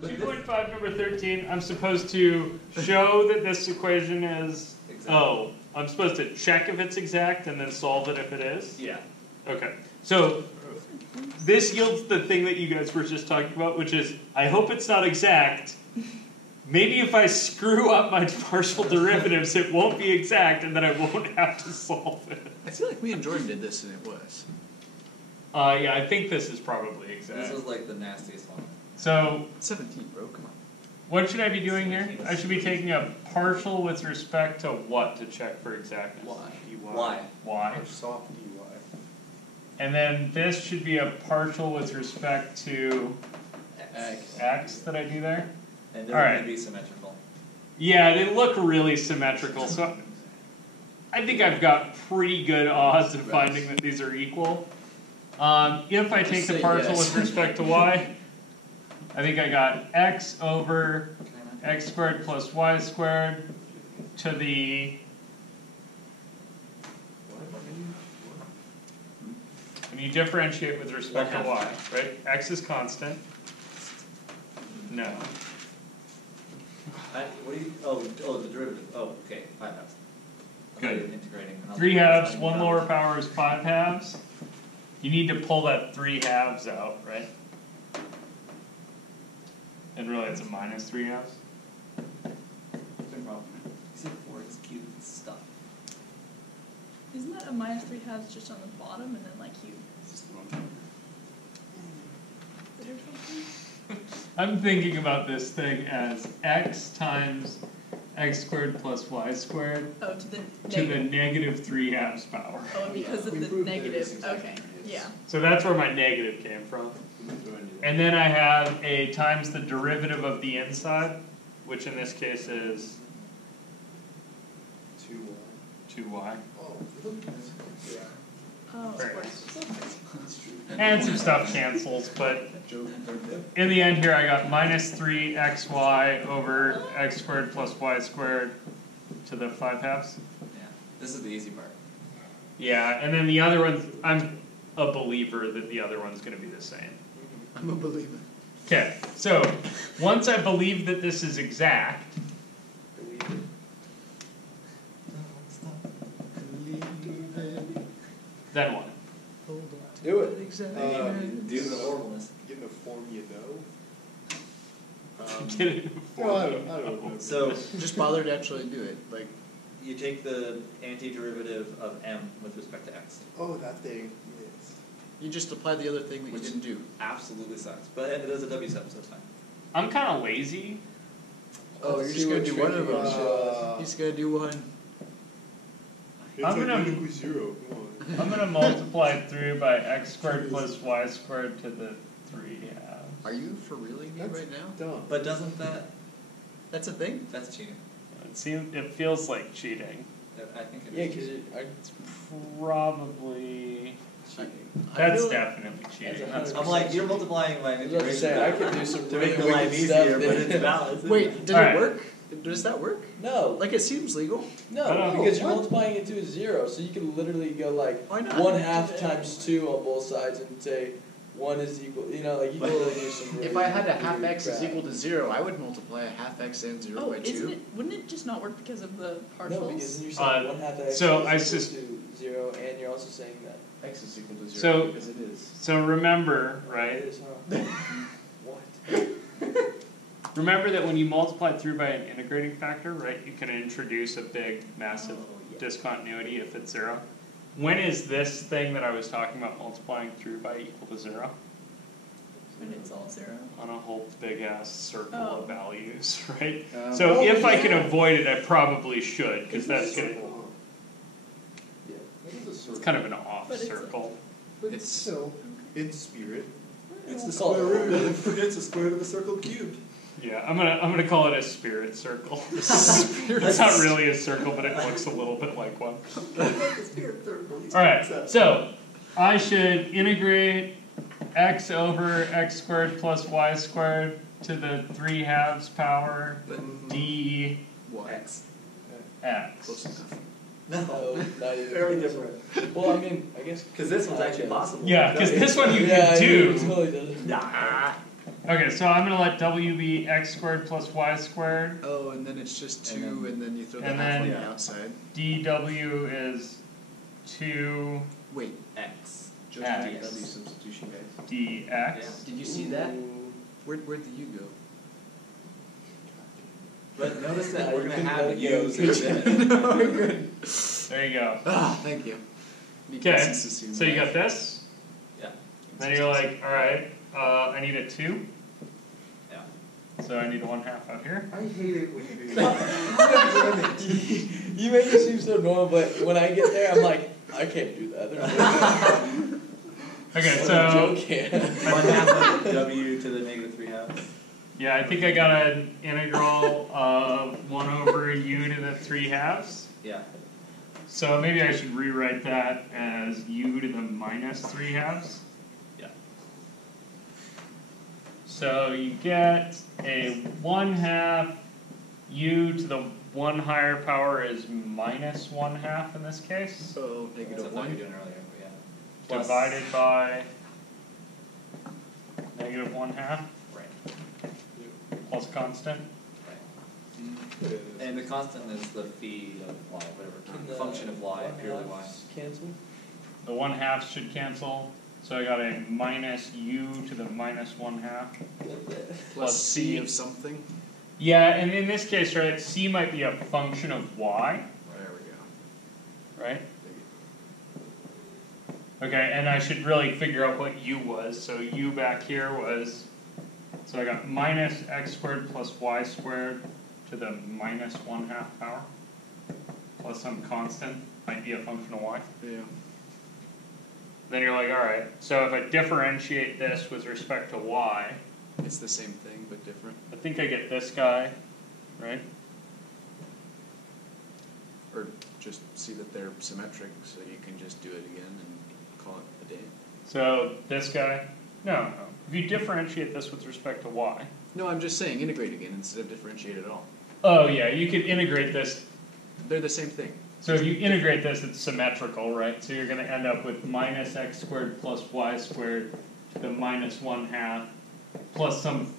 2.5 number 13, I'm supposed to show that this equation is... Exact. Oh, I'm supposed to check if it's exact and then solve it if it is? Yeah. Okay. So, this yields the thing that you guys were just talking about, which is, I hope it's not exact. Maybe if I screw up my partial derivatives, it won't be exact, and then I won't have to solve it. I feel like me and Jordan did this, and it was. Yeah, I think this is probably exact. This is like the nastiest one. So, 17, bro, come on. what should I be doing here? I should be taking a partial with respect to what to check for exactness? Y. Y. Or soft dy. And then this should be a partial with respect to x that I do there? And they're going to be symmetrical. Yeah, they look really symmetrical, so I think I've got pretty good odds of finding that these are equal. If I take the partial with respect to y, I think I got x over x squared plus y squared to the... And you differentiate with respect to y, right? X is constant. No. What do you? Oh, the derivative. Oh, okay. 5 halves. Good. Integrating. 3 halves. 1 lower power is 5 halves. You need to pull that 3 halves out, right? And really, it's a minus 3 halves. No problem. Except for it's cute stuff. Isn't that a minus 3 halves just on the bottom and then like you? I'm thinking about this thing as x times x squared plus y squared to the negative 3 halves power. Oh, because of the negative. Okay, yeah. So that's where my negative came from. And then I have a times the derivative of the inside, which in this case is 2y. Oh, of course. And some stuff cancels, but in the end here I got minus 3xy over x squared plus y squared to the 5 halves. Yeah, this is the easy part. Yeah, and then the other one, I'm a believer that the other one's going to be the same. I'm a believer. Okay, so once I believe that this is exact, then what? Do it. Do the horribleness. Get in a form you know. Get it No, I don't know. So Just bother to actually do it. Like, you take the antiderivative of m with respect to x. Oh, that thing. Yes. you just apply the other thing that you didn't do. Absolutely sucks. But it is a W sub, so it's fine. I'm kind of lazy. Oh, you're just going to do one of them. You're just going to do one. It's I'm like gonna- equals 0. Come on. I'm going to multiply through by x squared plus y squared to the 3 halves. Are you for realing me That's right now? dumb. But doesn't that... That's a thing? That's cheating. It feels like cheating. I think it is. Yeah, because It's probably cheating. that's feel definitely cheating. That's I'm like, you're multiplying my I was about to say, I could do some to really make the life wicked stuff. easier, but it's valid. Wait, does Alright. it work? Does that work? No, Like, it seems legal. no, because you're multiplying it to a 0, so you can literally go like Why not? 1/2 times 2 on both sides and say 1 is equal. You know, like you can really do some. If I had a half x is equal to 0, I would multiply a half x and 0 Oh, by 2. isn't it? Wouldn't it just not work because of the partials? No, because then you're saying 1/2 x so I is just- equal to 0, and you're also saying that X is equal to 0 So- because it is. So remember, it right? is, huh? What? Remember that when you multiply through by an integrating factor, right, you can introduce a big, massive discontinuity if it's 0. When is this thing that I was talking about multiplying through by equal to 0? When it's all 0. On a whole big ass circle Oh. of values, right? So if I can avoid it, I probably should, because that's gonna. Yeah. It is a circle. It's kind of an off But it's circle. But it's still in spirit. It's the Call square it root of it's the square root of the circle cubed. Yeah, I'm gonna call it a spirit circle. It's not really a circle, but it looks a little bit like one. All right, so I should integrate x over x squared plus y squared to the 3 halves power d X. x. No, No. not even. Very different. Well, I mean, I guess Because this one's actually possible. Yeah, because this one you yeah, can you do. totally did. Nah. Okay, so I'm gonna let W be x squared plus y squared. Oh, and then it's just And 2, and then you throw the and half on then- the outside. dW is 2 Wait, X. Just X. the W substitution, guys. dx. Did you see that? where'd the U go? But notice that Nah, we're you gonna couldn't have let U's go. and No, we're good. There you go. Ah, thank you. Need Okay, consistency in so you life. got this. Yeah. Then you're like, alright, I need a 2. Yeah. So I need a 1/2 out here. I hate it when you do that. You make it seem so normal, but when I get there, I'm like, I can't do that. There's no Okay, I'm so joking. 1/2 of W to the negative 3/2. yeah, I think I got an integral of 1 over u to the 3/2. Yeah. So maybe I should rewrite that as u to the minus 3/2. Yeah. So you get a 1/2 u to the 1 higher power is minus 1/2 in this case, So, That's negative what you were 1. doing earlier, but yeah. Plus- divided by negative 1/2 Right, plus constant. right. And the constant is the phi of y, Can whatever, the function of y, purely y. 1/2s cancel? The 1/2 should cancel, so I got a minus u to the minus 1/2. Plus C of something. Yeah, and in this case, right, c might be a function of y, There we go. right? Okay, and I should really figure out what u was, so u back here was, so I got minus x squared plus y squared to the minus 1/2 power, plus some constant, might be a function of y. Yeah. Then you're like, alright, so if I differentiate this with respect to y, It's the same thing, but different. I think I get this guy, right? Or just see that they're symmetric, so you can just do it again and call it a day. So this guy, no, if you differentiate this with respect to y, No, I'm just saying integrate again instead of differentiate at all. oh yeah, you could integrate this. They're the same thing. So if you integrate this, it's symmetrical, right? So you're going to end up with minus x squared plus y squared to the minus 1/2 plus some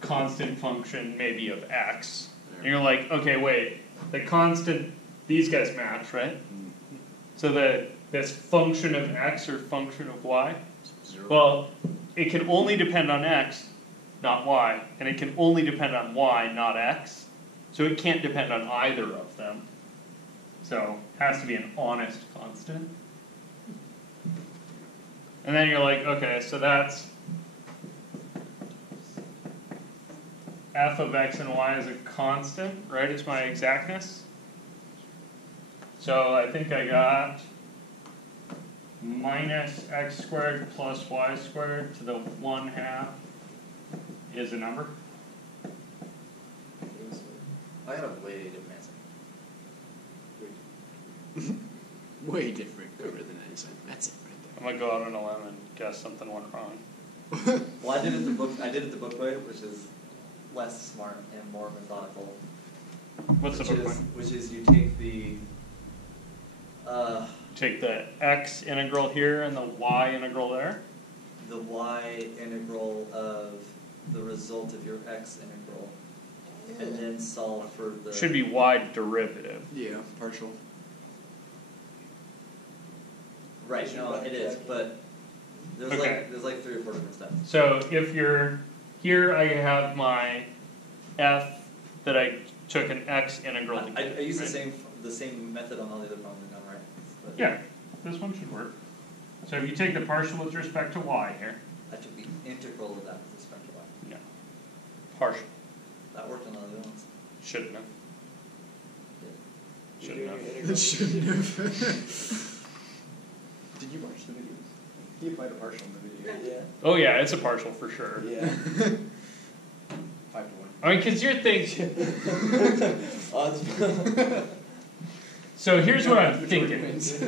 constant function maybe of x. And you're like, okay, wait, the constant, these guys match, right? So this function of x or function of y, 0. well, it can only depend on x, not y, and it can only depend on y, not x. So it can't depend on either of them. So it has to be an honest constant. And then you're like, okay, so that's f of x and y is a constant, right? It's my exactness. So I think I got minus x squared plus y squared to the 1/2 is a number. I got a way different answer. Way different over than that. That's it I'm gonna go out on a limb and guess something went wrong. right there. Well, I did it the book way, which is less smart and more methodical. What's the book point? Which is you take the, Take the x integral here and the y integral there. the y integral of the result of your x integral, and then solve for the. Should be y derivative. Yeah, partial. Right, no, it is, but there's Okay. there's like 3 or 4 different steps. So if you're here, I have my f that I took an x integral to I get, use right? the same method on all the other problems we've done, right? But Yeah, this one should work. So if you take the partial with respect to y here, I took the integral of that with respect to y. no, partial, That worked on all the other ones. shouldn't have. You're Shouldn't doing have. your It integral. shouldn't have. Did you watch the video? He applied a partial in the video. Yeah. Oh yeah, it's a partial for sure. Yeah. 5 to 1. I mean, cause you're thinking, Odds. so here's what I'm Majority thinking. wins.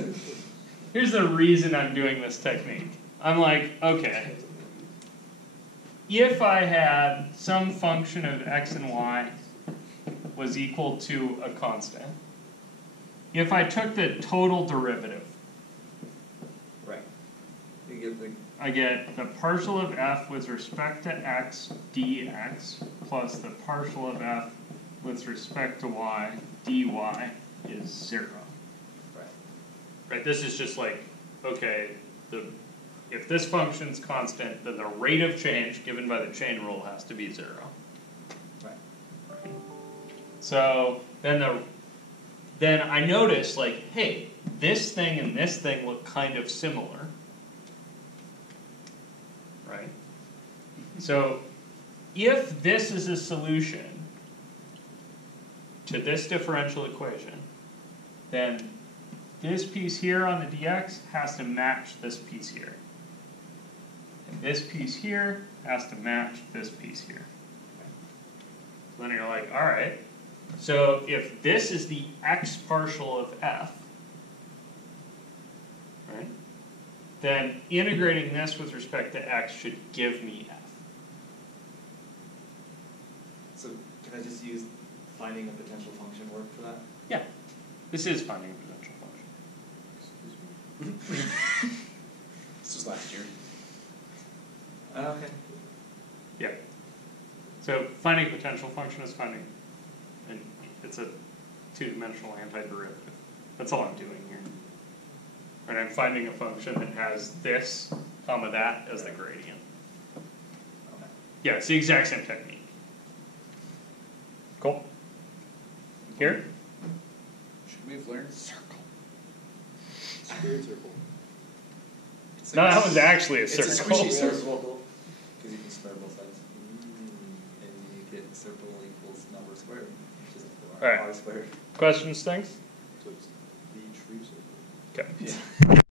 Here's the reason I'm doing this technique. I'm like, okay, if I had some function of x and y was equal to a constant, if I took the total derivative, Right. You give the I get the partial of f with respect to x dx plus the partial of f with respect to y dy is 0. Right. Right, this is just like, okay, if this function's constant, then the rate of change given by the chain rule has to be 0. Right. So then I notice, like, hey, this thing and this thing look kind of similar. Right? So if this is a solution to this differential equation, then this piece here on the dx has to match this piece here. And this piece here has to match this piece here. So then you're like, alright, so if this is the x partial of f, right, then integrating this with respect to x should give me f. So can I just use finding a potential function work for that? Yeah, this is finding a potential function. This was last year. Okay. Yeah. So finding potential function is finding, and it's a two-dimensional antiderivative. That's all I'm doing here. And I'm finding a function that has this, comma that as the gradient. Okay. Yeah, it's the exact same technique. Cool. Here? Should we have learned circle? Squared circle. It's No, like that was actually a it's a circle. squishy circle. Circle. Because you can square both sides. And you get circle equals number squared, which is Alright. r squared. Questions, things? So it's the true circle. Okay. Yeah.